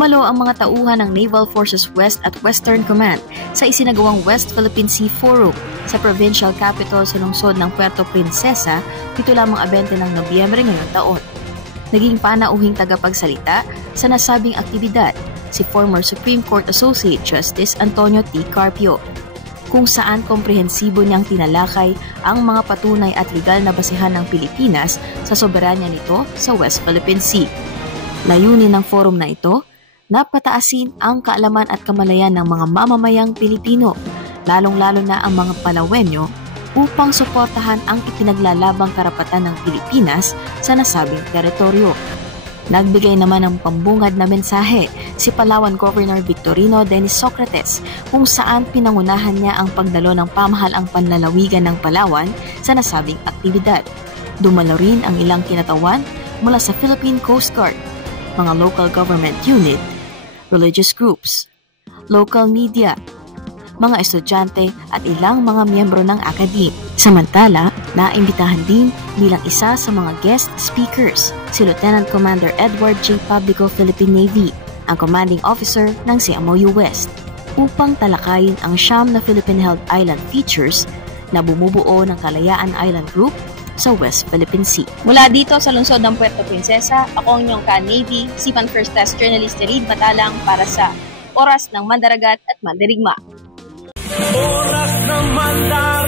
Dumalo ang mga tauhan ng Naval Forces West at Western Command sa isinagawang West Philippine Sea Forum sa provincial capital sa lungsod ng Puerto Princesa dito lamang 20 ng Nobyembre ngayong taon. Naging panauhing tagapagsalita sa nasabing aktibidad si former Supreme Court Associate Justice Antonio T. Carpio, kung saan komprehensibo niyang tinalakay ang mga patunay at legal na basihan ng Pilipinas sa soberanya nito sa West Philippine Sea. Layunin ng forum na ito, napataasin ang kaalaman at kamalayan ng mga mamamayang Pilipino, lalong-lalo na ang mga Palawenyo, upang suportahan ang ipinaglalabang karapatan ng Pilipinas sa nasabing teritoryo. Nagbigay naman ng pambungad na mensahe si Palawan Governor Victorino Dennis Socrates kung saan pinangunahan niya ang pagdalo ng pamahalaang panlalawigan ng Palawan sa nasabing aktibidad. Dumalo rin ang ilang kinatawan mula sa Philippine Coast Guard, mga local government unit, religious groups, local media, mga estudyante at ilang mga miyembro ng akademya. Samantala, naimbitahan din bilang isa sa mga guest speakers si Lieutenant Commander Edward J. Pablico, Philippine Navy, ang commanding officer ng CMOU West, upang talakayin ang siyam na Philippine-held island features na bumubuo ng Kalayaan Island Group sa West Philippine Sea. Mula dito sa lungsod ng Puerto Princesa, ako ang inyong ka-Navy, Seaman First Class Journalist Reid Matalang para sa Oras ng Mandaragat at Mandirigma. Oras ng Mandaragat.